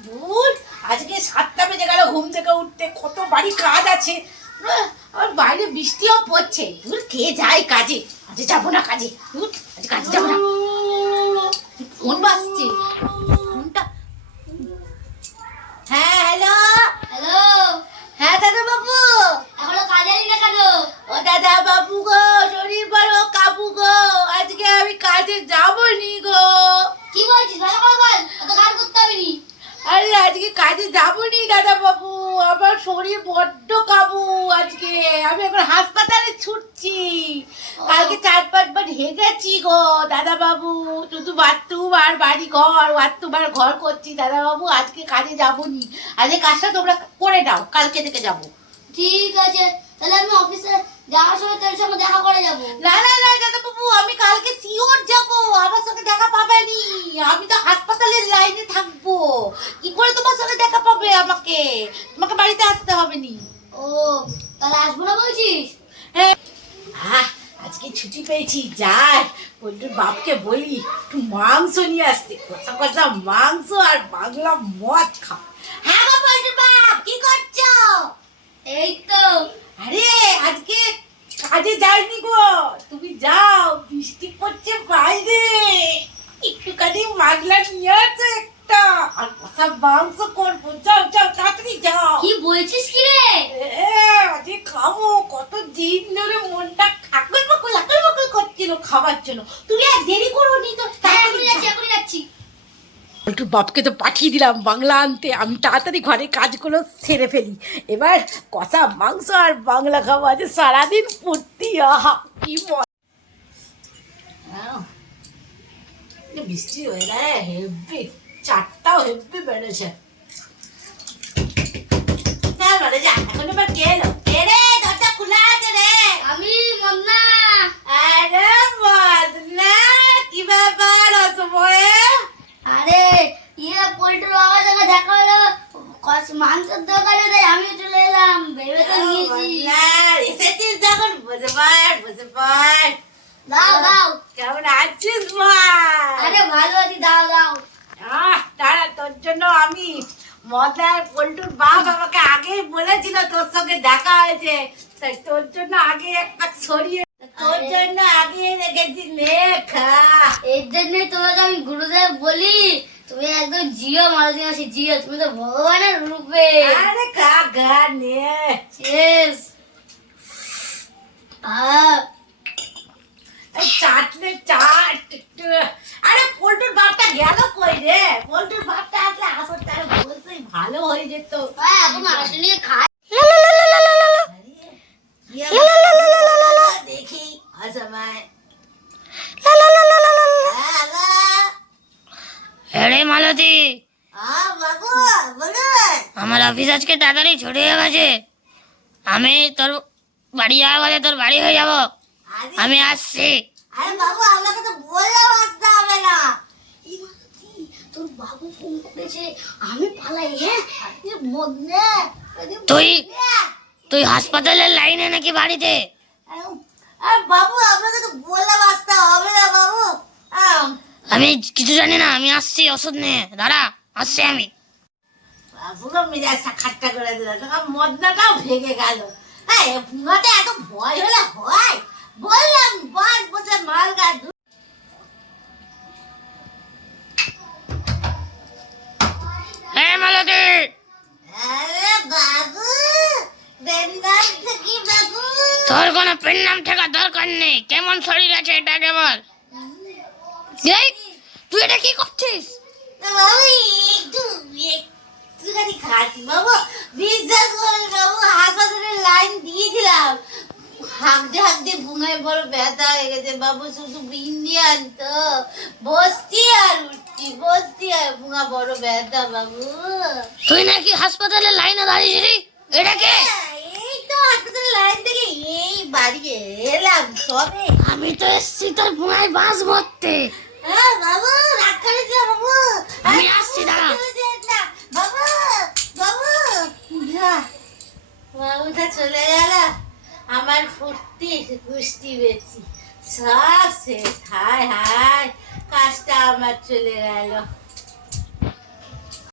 ভুল আজকে সাতটা বেজে গেল ঘুম থেকে উঠতে কত বাড়ি কাজ আছে। আর বাইরে বৃষ্টিও পড়ছে। ভুল কে যায় কাজে। আজ যাব না কাজে। ধুর, আজ কাজে যাব না। ফোন বাজছে। ফোনটা হ্যাঁ হ্যালো। হ্যালো হ্যাঁ দাদা বাবু এখনও কাজে এলি না কেন ও দাদা বাবু গো শরীর বড় কাবু গো আজকে আমি কাজে যাব নি গো কি বলছিস ভালো করে বল অত গান করতে হবে নি আরে আজকে কাজে যাব নি দাদা বাবু আমার শরীর বড্ড কাবু আজকে। আমি এখন হাসপাতালে ছুটছি। কালকে চার পাঁচবার হেগেছি গো দাদা বাবু শুধু বাথরুম আর বাড়ি ঘর বাথরুম আর ঘর করছি দাদা বাবু আজকে কাজে যাব নি আজকে কাজটা তোমরা করে দাও কালকে থেকে যাব। ঠিক আছে। তাহলে আমি অফিসে যাওয়ার সময় তোর সঙ্গে দেখা করে যাব। না না না দাদা বাবু আমি কালকে সিওর যাব। আমার সঙ্গে দেখা পাবে নি আমি তো হাসপাতালের লাইনে থাকব। করে তোমার সঙ্গে দেখা পাবে আমাকে। তোমাকে বাড়িতে আসতে হবে নি। ও তাহলে আসব না বলছিস? হ্যাঁ। আজকে ছুটি পেয়েছি যাই। বল্টুর বাপকে বলি একটু মাংস নিয়ে আসতে। কষা কষা মাংস আর বাংলা মদ খা। হ্যাঁ গো বল্টুর বাপ কি করছ? এই তো। আরে আজকে কাজে যাইনি গো। তুমি যাও বৃষ্টি পড়ছে বাইরে। একটুখানি মাগলা নিয়ে একটা কষা মাংস করব যাও যাও তাড়াতাড়ি যাও। কি বলছিস কি রে? আজকে খাব কত দিন ধরে মনটা আকল বকল আকল বকল করছিল খাবার জন্য। তুমি আর দেরি করো নি তো হ্যাঁ এখনই যাচ্ছি এখনই যাচ্ছি। একটু বাপকে তো পাঠিয়ে দিলাম বাংলা আনতে। আমি তাড়াতাড়ি ঘরে কাজগুলো সেরে ফেলি। এবার কষা মাংস আর বাংলা খাব আজ সারাদিন ফুর্তি আহা কি বৃষ্টি হয়ে গেলে হেব্বি চারটাও হেব্বি বেড়েছে। চল বাড়ি যা এখন এবার কে এলো? কে রে? দরজা খোলা আছে রে। আমি আরে কি ব্যাপার অসময়ে? আরে ইয়ে পোল্ট্রির বাবার সঙ্গে দেখা হলো। কস মাংসের দোকানে রে আমি চলে এলাম ভেবে তো নিয়েছি। এসেছিস যখন? বসে পড় দাও দাও। কেমন আছিস ভাই আরে ভালো আছি দাও দাও। দাঁড়া তোর জন্য আমি মদার পল্টুর বাপ আমাকে আগেই বলেছিল তোর সঙ্গে দেখা হয়েছে। তাই তোর জন্য আগে একটা সরিয়ে তোর জন্য আগে রেখেছি লেখা। এর জন্যই তোমাকে আমি গুরুদেব বলি তুমি একদম জিও মালতী মাসি জিও তুমি তো ভগবানের রূপে। আরে কাকা নে শেষ আহ এই চাটলে চাট একটু। আরে পল্টুর বাপটা গেল কই রে পল্টুর বাপটা আসলে আসর তার বলছে ভালো হয়ে যেত হ্যাঁ, দেখি অসময় আরে মালতী আমার অফিস আজকে তাড়াতাড়ি ছুটি হয়ে গেছে আমি তোর বাড়ি যাওয়া বলে তোর বাড়ি হয়ে যাব আমি আসছি আরে বাবু আমাকে তো বললেও আসতে হবে না তোর বাবু ফোন করেছে আমি পালাই হ্যাঁ? তুই তুই হাসপাতালের লাইনে নাকি বাড়িতে? বাবু আপনাকে তো বললেও আসতে হবে না বাবু। আম, কিছু জানি না আমি আসছি ওষুধ নিয়ে। দাঁড়া আসছি আমি। পুরো মেজাজটা খাট্টা করে দিল। তখন মদনাটাও ভেঙে গেল। হ্যাঁ এত ভয় হলে হয়? বললাম বস বসে মাল গা বাবু বেন্দাল তোর কোনো পেন নাম ঠেকা দরকার নেই। কেমন শরীর আছে এটা কেবল তুই এটা কি করছিস? বাবু বিশ্বাস করেন বাবু হাসপাতালের লাইন দিয়েছিলাম। হাঁকতে হাঁকতে বুঙায় বড় ব্যথা হয়ে গেছে বাবু শুধু ইন্ডিয়ান তো। বসছি আর উঠছি। তুই নাকি হাসপাতালের লাইনে দাঁড়িয়েছিলি? এটা কে? এই তো হাসপাতালের লাইন থেকে এই বাড়ি এলাম সবে। আমি তো এসছি তোর বুড়ায় বাঁশ ভরতে। হ্যাঁ আমি আসছি, দাঁড়া। বাবুটা চলে গেল। আমার ফুর্তি গুষ্টি বেশি। সব শেষ। হায় হায় কাজটা আমার চলে গেল।